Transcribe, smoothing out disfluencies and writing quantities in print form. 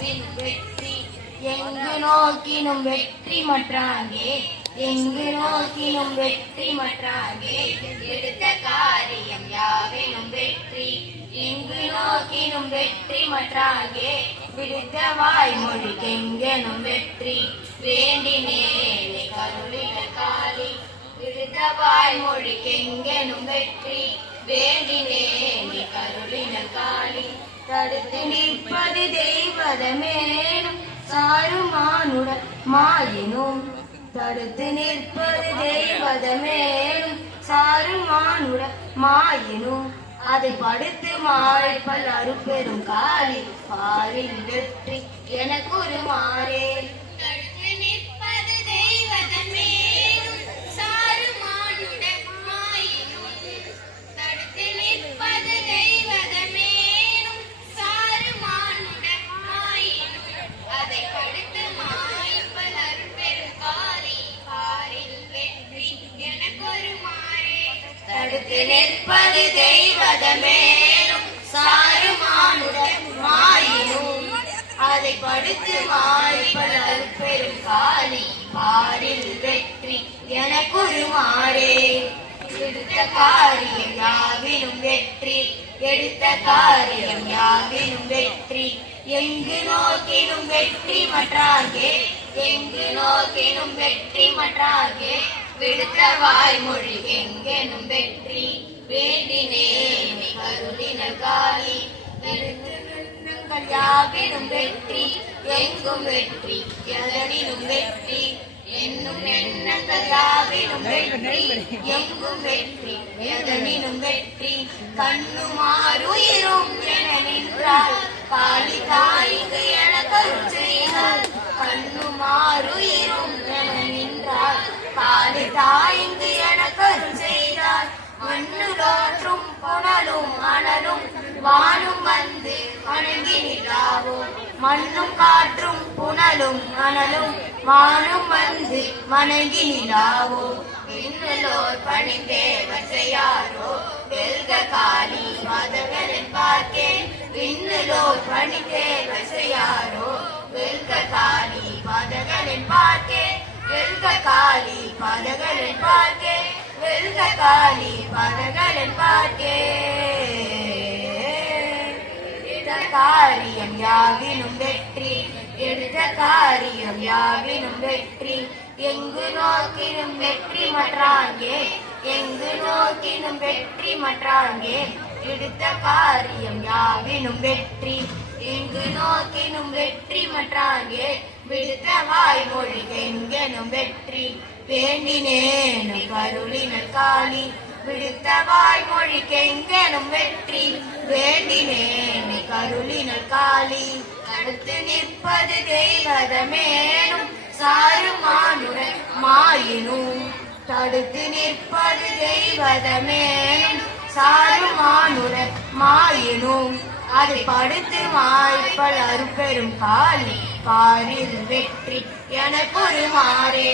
வெற்றி எங்கு நோக்கினும் வெற்றி மற்றாங்கே எங்கு நோக்கினும் வெற்றி மற்றாங்கே எடுத்த காரியம் யாவினும் வெற்றி எங்கு நோக்கினும் வெற்றி மற்றாங்கே விடுத்த வாய்மொழி கெங்கெனும் வெற்றி வேண்டினேனை கருளின காளி விடுத்த வாய்மொழி கெங்கெனும் வெற்றி வேண்டினேனை கருளின காளி தடுத்து நிற்பது தெய்வதமேனும் சாருமானுட மாயினும் தடுத்து நிற்பது தெய்வதமேனும் சாருமானுட மாயினும் அதை படுத்து மாய்ப்பல் அருப்பெரும் காளி பாரில் வெற்றி எனக்கு ஒரு மாறே தடுத்து நிற்பது தெய்வதமேனும் சாருமானுட மாயினும் தடுத்து நிற்பது தெய்வதமேனும் சாருமானுட மாயினும் அதை படுத்து மாய்ப்பல் அருப்பெரும் காளி பாரில் வெற்றி எனக்கு ஒரு மாறே தடுத்து நிற்பது தெய்வதமேனும் சாருமானுட மாயினும் அதை படுத்து மாய்ப்பல் அருப்பெரும் காளி பாரில் வெற்றி எனக்கொரு மாறே எடுத்த காரியம் யாவினும் வெற்றி எடுத்த காரியம் யாவினும் வெற்றி எங்கு நோக்கினும் வெற்றி மற்றாங்கே எங்கு நோக்கினும் வெற்றி மற்றாங்கே விடுத்த வாய்மொழி எங்கெனும் வெற்றி வேண்டினேனை கருளின காளி விடுத்த யாவினும் வெற்றி எங்கும் வெற்றி எதனினும் வெற்றி என்னும் எண்ணங்கள் யாவினும் வெற்றி எங்கும் வெற்றி எதனினும் வெற்றி கண்ணுமாறுயிரும் என நின்றால் காளி தாய்க்கு என கருள் செய்தால் கண்ணுமாறுயிரும் என நின்றால் காளி தாய்க்கு என கருள் செய்தால் மண்ணுலோற்றும் புனலும் அனலும் வானும் வந்து வணங்கி நிலாவும் மண்ணும் காற்றும் புனலும் அனலும் வானும் வந்து வணங்கி நிலாவோ விண்ணுலோர் பணிந்தேவர் செய்யாரோ வெல்க காளி மதகரன் பார்க்கேன் விண்ணுலோர் பணிந்தேவர் செய்யாரோ வெல்க காளி மதகரன் பார்க்கேன் வெல்க காளி மதகரன் பார்க்கேன் வெல்க காளி மதகரன் பார்க்கேன் காரியம் யாவினும் வெற்றி எடுத்த காரியம் யாவினும் வெற்றி எங்கு நோக்கினும் வெற்றி மற்றாங்கே எங்கு நோக்கினும் வெற்றி மற்றாங்கே எடுத்த காரியம் யாவினும் வெற்றி எங்கு நோக்கினும் வெற்றி மற்றாங்கே விடுத்த வாய்மொழி எங்கெனும் வெற்றி வேண்டினேனும் கருளின காளி விடுத்த வாய்மொழி கெங்கெனும் வெற்றி வேண்டினேனை கருளின காளி தடுத்து நிற்பது தெய்வதமேனும் சாருமானுட மாயினும் தடுத்து நிற்பது தெய்வதமேனும் சாருமானுட மாயினும் அதை படுத்து மாய்ப்பல் அருப்பெரும் காளி பாரில் வெற்றி எனக்கொரு மாறே